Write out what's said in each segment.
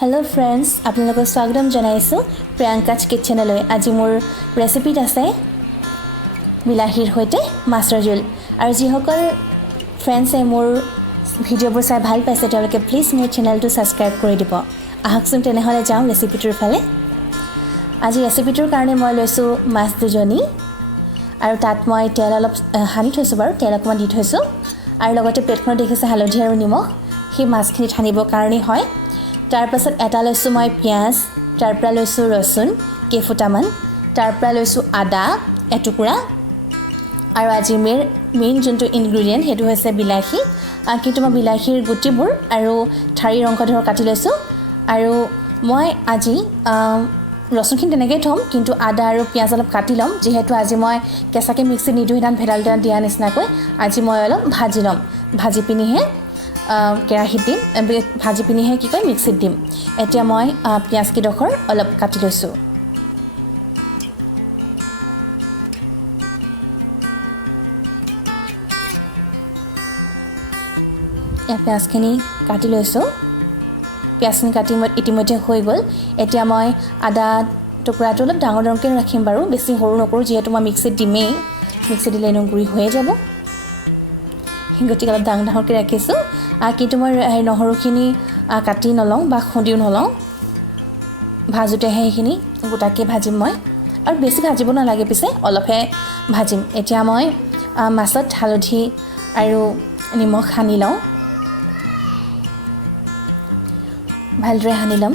Hello friends आपलोगों स्वागतम जनाइছো प्रियंकाज किचनলৈ আজি মোৰ ৰেচিপিত আছে বিলাহীৰ হৈতে মাছৰ জোল আৰু যিসকল ফ্ৰেন্ডছে মোৰ ভিডিঅ'বোৰ চাই ভাল পাইছে তেওঁলোকে প্লিজ মোৰ চেনেলটো সাবস্ক্ৰাইব কৰি দিব আহকচোন তেনেহলে যাওঁ ৰেচিপিটোৰ ফালে আজি ৰেচিপিটোৰ কাৰণে মই লৈছো মাছ দুজনী আৰু তাত মই তেল অলপ হানি থৈছো বাৰু তেল অকমান দি থৈছো আৰু লগতে প্লেটখনত দেখিছে হালধি আৰু নিমখ সেই মাছখিনি ঠানিবৰ কাৰণে হয় তাৰ পাছত এটা লৈছো মই পিয়াজ তাৰ পৰা লৈছো ৰসুন কেফুটামান তাৰ পৰা লৈছো আদা এটুকুৰা আৰু আজি মেইন যোনটো ইনগ্ৰেডিয়েন্ট হেতু হৈছে বিলাহী কিন্তু মই বিলাহীৰ গুটিবোৰ আৰু ঠাৰিৰ অংশ ধৰ কাটি লৈছো আৰু মই আজি ৰসুনখিনি তেনেকৈ থম কিন্তু আদা আৰু পিয়াজ অলপ কাটি লম যেহেতু আজি মই কেঁচাকে মিক্সিত নিদু হেতান ভেদাইলতা দিয়া নিচিনাকৈ আজি মই অলপ ভাজি লম ভাজি পিনিহে কেৰাহীত দিম ভাজি পিনিহে কি কয় মিক্সিত দিম এতিয়া মই পিয়াজ কিডখৰ অলপ কাটি লৈছো পিয়াজখিনি কাটি লৈছো পিয়াজখিনি কাটি মই ইতিমধ্যে হৈ গ'ল এতিয়া মই আদা টুকুৰাটো অলপ ডাঙৰ ডাঙৰকৈ ৰাখিম বাৰু বেছি সৰু নকৰো যেহেতু মই মিক্সিত দিমেই মিক্সিত দিলে এনো গুৰি হৈ যাব গতিকে অলপ ডাঙৰ ডাঙৰকৈ ৰাখিছো কিন্তু মই নহৰুখিনি কাটি নলওঁ বা খুন্দিও নলওঁ ভাজোতেহে এইখিনি গোটাকে ভাজিম মই আৰু বেছি ভাজিব নালাগে পিছে অলপহে ভাজিম এতিয়া মই মাছত হালধি আৰু নিমখ সানি লওঁ ভালদৰে সানি লম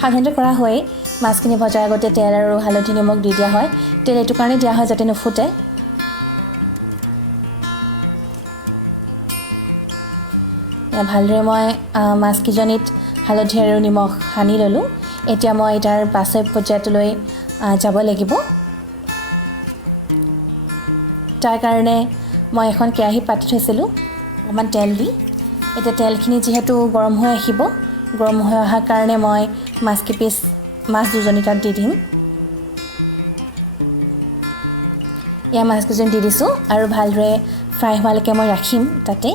সাধাৰণতে কৰা হয় মাছখিনি ভজাৰ আগতে তেল আৰু হালধি নিমখ দি দিয়া হয় তেল এটো কাৰণে দিয়া হয় যাতে নুফুটে ভালদৰে মই মাছ কিজনিত হালধি আৰু নিমখ সানি ললো এতিয়া মই তাৰ পাছৰ পৰ্যায়লৈ যাব লাগিব তাৰ কাৰণে মই এখন কেৰাহী পাতি থৈছিলো অকমান তেল দি এতিয়া তেলখিনি যেহেতু গৰম হৈ আহিব গৰম হৈ অহাৰ কাৰণে মই মাছ দুজনী তাত দি দিম মাছ কিজনী দি দিছো আৰু ভালদৰে ফ্ৰাই হোৱালৈকে মই ৰাখিম তাতে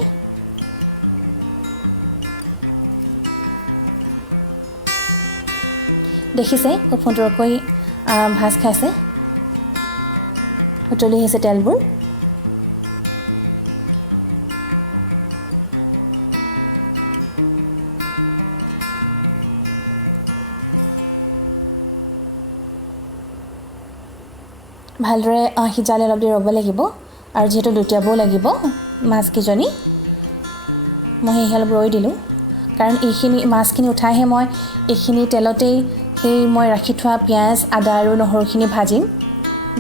দেখিছে খুব সুন্দৰকৈ ভাজ খাইছে উতলি আহিছে তেলবোৰ ভালদৰে সিজালে অলপ দেৰি ৰ'ব লাগিব আৰু যেহেতু লুটিয়াবও লাগিব মাছ কিজনী মই অলপ ৰৈ দিলোঁ কাৰণ এইখিনি মাছখিনি উঠাইহে মই এইখিনি তেলতেই সেই মই ৰাখি থোৱা পিয়াজ আদা আৰু নহৰুখিনি ভাজিম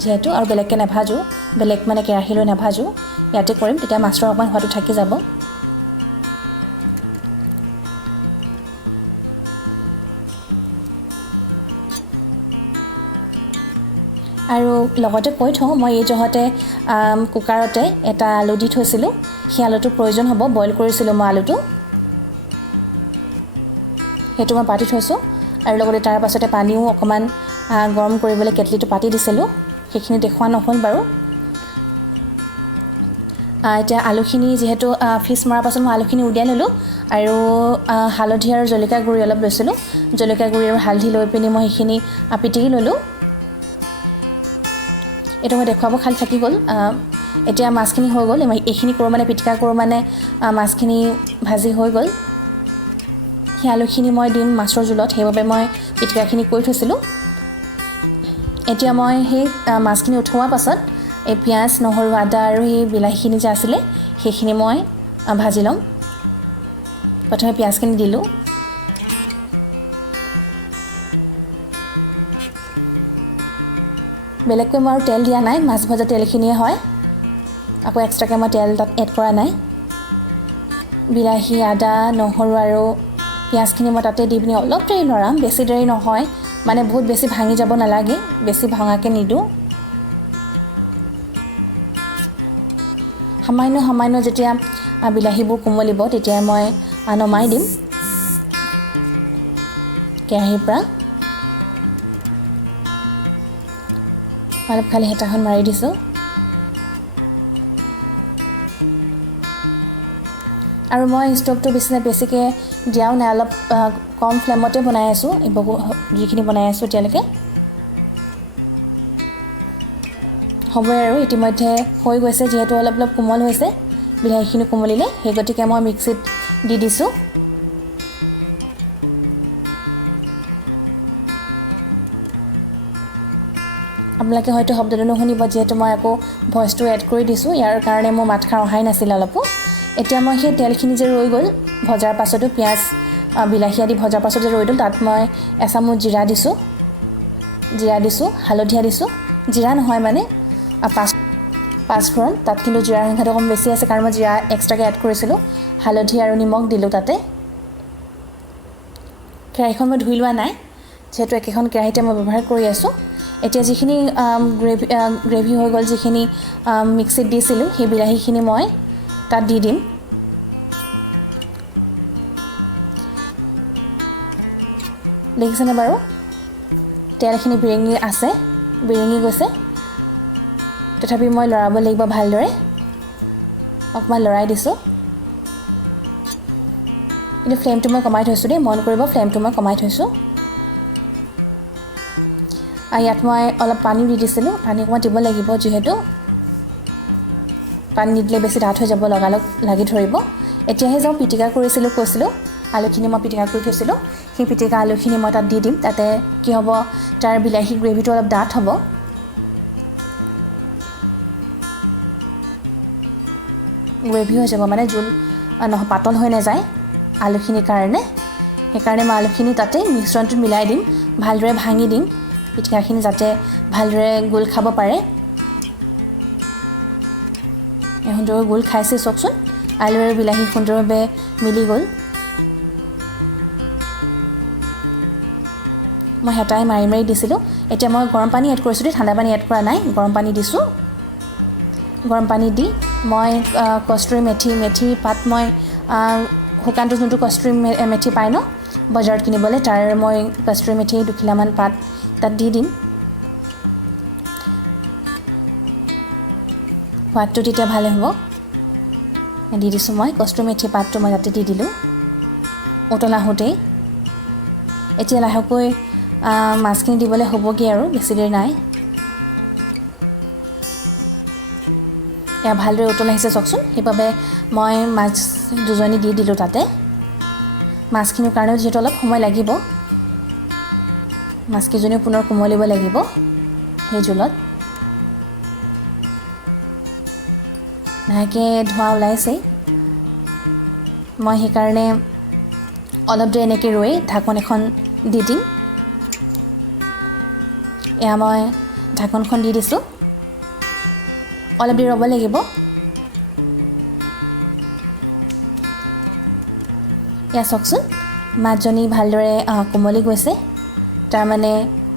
যেহেতু আৰু বেলেগকৈ নাভাজো বেলেগ মানে কেৰাহীলৈ নাভাজো ইয়াতে কৰিম তেতিয়া মাছৰ অকমান সোৱাদটো থাকি যাব আৰু লগতে কৈ থওঁ মই এই জহতে কুকাৰতে এটা আলু দি থৈছিলোঁ সেই আলুটো প্ৰয়োজন হ'ব বইল কৰিছিলোঁ মই আলুটো হেতু মই পাতি থৈছো আৰু লগতে তাৰ পাছতে পানীও অকমান গৰম কৰিবলৈ কেটলিটো পাতি দিছিলোঁ সেইখিনি দেখুৱা নহল বাৰু এতিয়া আলুখিনি যেহেতু ফিছ মৰাৰ পাছত মই আলুখিনি উলিয়াই ললো আৰু হালধি আৰু জলকীয়া গুৰি অলপ লৈছিলোঁ জলকীয়া গুৰি আৰু হালধি লৈ পিনি মই সেইখিনি পিটিকি ললো এটা মই দেখুৱাব খালি থাকি গ'ল এতিয়া মাছখিনি হৈ গ'ল এইখিনি কৰোঁ মানে পিটিকা কৰোঁ মানে মাছখিনি ভাজি হৈ গ'ল সেই আলুখিনি মই দিম মাছৰ জোলত সেইবাবে মই পিটিকাখিনি কৰি থৈছিলোঁ এতিয়া মই সেই মাছখিনি উঠোৱাৰ পাছত এই পিয়াজ নহৰু আদা আৰু এই বিলাহীখিনি যে আছিলে সেইখিনি মই ভাজি ল'ম প্ৰথমে পিয়াজখিনি দিলোঁ বেলেগকৈ মই আৰু তেল দিয়া নাই মাছ ভজা তেলখিনিয়ে হয় আকৌ এক্সট্ৰাকৈ মই তেল তাত এড কৰা নাই বিলাহী আদা নহৰু আৰু পিয়াজখিনি মই তাতে দি পিনি অলপ দেৰি লৰাম বেছি দেৰি নহয় মানে বহুত বেছি ভাঙি যাব নালাগে বেছি ভাঙাকৈ নিদো সামান্য যেতিয়া বিলাহীবোৰ কোমলিব তেতিয়া মই নমাই দিম কেৰাহীৰ পৰা অলপ খালি হেতাখন মাৰি দিছোঁ আৰু মই ষ্টভটো বেছিকৈ দিয়াও নাই, অলপ কম ফ্লেমতে বনাই আছোঁ যিখিনি বনাই আছোঁ এতিয়ালৈকে। হ'বই আৰু ইতিমধ্যে হৈ গৈছে, যিহেতু অলপ কোমল হৈছে বিলাহীখিনি কোমলিলে, সেই গতিকে মই মিক্সিত দি দিছোঁ। আপোনালোকে হয়তো শব্দটো নুশুনিব, যিহেতু মই আকৌ ভইচটো এড কৰি দিছোঁ, ইয়াৰ কাৰণে মোৰ মাতষাৰ অহাই নাছিল অলপো। এতিয়া মই সেই তেলখিনি যে ৰৈ গ'ল ভজাৰ পাছতো, পিঁয়াজ বিলাহী আদি ভজাৰ পাছত যে ৰৈ গ'ল, তাত মই এচামুচ জিৰা দিছোঁ, হালধীয়া দিছোঁ, জিৰা নহয় মানে পাঁচফোৰণ, তাত কিন্তু জিৰাৰ সংখ্যাটো অকণ বেছি আছে, কাৰণ মই জিৰা এক্সট্ৰাকৈ এড কৰিছিলোঁ। হালধি আৰু নিমখ দিলোঁ তাতে। কেৰাহীখন মই ধুই লোৱা নাই, যিহেতু একেখন কেৰাহীতে মই ব্যৱহাৰ কৰি আছোঁ। এতিয়া যিখিনি গ্ৰেভি হৈ গ'ল, যিখিনি মিক্সিত দিছিলোঁ, সেই বিলাহীখিনি মই তাত দি দিম। দেখিছেনে বাৰু, তেলখিনি বিৰেঙি গৈছে, তথাপি মই লৰাব লাগিব ভালদৰে। অকণমান লৰাই দিছোঁ, কিন্তু ফ্লেমটো মই কমাই থৈছোঁ দেই, মন কৰিব ফ্লেমটো মই কমাই থৈছোঁ। ইয়াত মই অলপ পানী দি দিছিলোঁ, পানী অকণমান দিব লাগিব, যিহেতু পানী নিদিলে বেছি ডাঠ হৈ যাব, লগালগ লাগি ধৰিব। এতিয়াহে পিটিকা কৈছিলোঁ, আলুখিনি মই পিটিকা কৰি থৈছিলোঁ, সেই পিটিকা আলুখিনি মই তাত দি দিম। তাতে কি হ'ব, তাৰ বিলাহী গ্ৰেভিটো অলপ ডাঠ হ'ব। গ্ৰেভি হৈ যাব, মানে জোল নহয়, পাতল হৈ নাযায় আলুখিনিৰ কাৰণে। সেইকাৰণে মই আলুখিনি তাতে মিশ্ৰণটোত মিলাই দিম, ভালদৰে ভাঙি দিম, পিটিকাখিনি যাতে ভালদৰে গোল খাব পাৰে। সুন্দৰকৈ গোল খাইছে চাওকচোন, আলু আৰু বিলাহী সুন্দৰভাৱে মিলি গ'ল। মই হেতাই মাৰি দিছিলোঁ। এতিয়া মই গৰম পানী এড কৰিছোঁ দেই, ঠাণ্ডা পানী এড কৰা নাই, গৰম পানী দিছোঁ। গৰম পানী দি মই কষ্টুৰি মেথি পাত, মই শুকানটো যোনটো কষ্টুৰি মেথি পায় ন বজাৰত কিনিবলৈ, তাৰ মই কষ্টুৰি মেথি 2 খিলামান পাত তাত দি দিম। সোৱাদটো তেতিয়া ভালে হ'ব। দি দিছোঁ মই কষ্টুৰি মেথি পাতটো, মই তাতে দি দিলোঁ উতল আহোঁতেই। এতিয়া লাহেকৈ মাছখিনি দিবলৈ হ'বগৈ আৰু বেছি দেৰি নাই। এয়া ভালদৰে উতল আহিছে চাওকচোন, সেইবাবে মই মাছ দুজনী দি দিলোঁ তাতে। মাছখিনিৰ কাৰণেও যিহেতু অলপ সময় লাগিব, মাছকেইজনীও পুনৰ কোমলিব লাগিব সেই জোলত। লাহেকৈ ধোঁৱা ওলাইছেই, মই সেইকাৰণে অলপ দেৰি এনেকৈ ৰৈ ঢাকন এখন দি দিম। এয়া মই ঢাকনখন দি দিছোঁ, অলপ দেৰি ৰ'ব লাগিব। এয়া চাওকচোন, মাছজনী ভালদৰে কোমলি গৈছে, তাৰমানে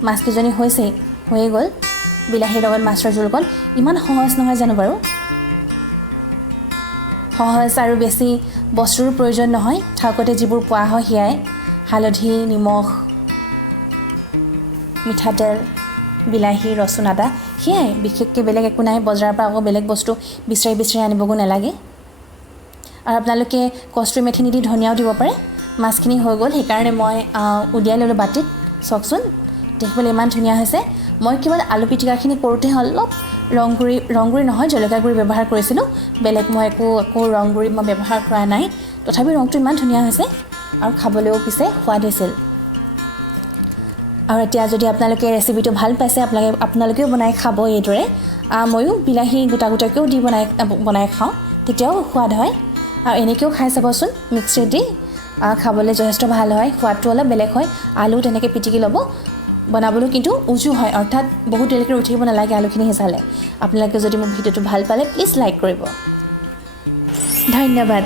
মাছকেইজনী হৈয়ে গ'ল। বিলাহীৰ লগত মাছৰ জোলকণ ইমান সহজ নহয় জানো বাৰু? সহজ আৰু বেছি বস্তুৰ প্ৰয়োজন নহয়, থাকোঁতে যিবোৰ পোৱা হয় সেয়াই, হালধি, নিমখ, মিঠাতেল, বিলাহী, ৰচুন, আদা, সেয়াই, বিশেষকৈ বেলেগ একো নাই। বজাৰৰ পৰা আকৌ বেলেগ বস্তু বিচাৰি আনিবগৈ নালাগে। আৰু আপোনালোকে কষ্টুৰি মেথি নিদি ধনিয়াও দিব পাৰে। মাছখিনি হৈ গ'ল, সেইকাৰণে মই উলিয়াই ল'লোঁ বাটিত। চাওকচোন, দেখিবলৈ ইমান ধুনীয়া হৈছে। মই কেৱল আলু পিটিকাখিনি কৰোঁতেহে অলপ ৰং গুড়ি নহয়, জলকীয়া গুড়ি ব্যৱহাৰ কৰিছিলোঁ, বেলেগ মই একো ৰং গুড়ি মই ব্যৱহাৰ কৰা নাই। তথাপি ৰংটো ইমান ধুনীয়া হৈছে আৰু খাবলৈও পিছে সোৱাদ হৈছিল। আৰু এতিয়া যদি আপোনালোকে ৰেচিপিটো ভাল পাইছে, আপোনালোকেও বনাই খাব এইদৰে। ময়ো বিলাহী গোটাকৈও দি বনাই খাওঁ, তেতিয়াও সোৱাদ হয়। আৰু এনেকৈও খাই চাবচোন, মিক্সিত দি খাবলৈ যথেষ্ট ভাল হয়, সোৱাদটো অলপ বেলেগ হয়। আলু তেনেকৈ পিটিকি ল'ব, বনাবলৈ কিন্তু উজু হয়, অৰ্থাৎ বহুত দেৰিলৈকে ৰৈ থাকিব নালাগে আলুখিনি সিজালে। আপোনালোকে যদি মোৰ ভিডিঅ'টো ভাল পালে প্লিজ লাইক কৰিব। ধন্যবাদ।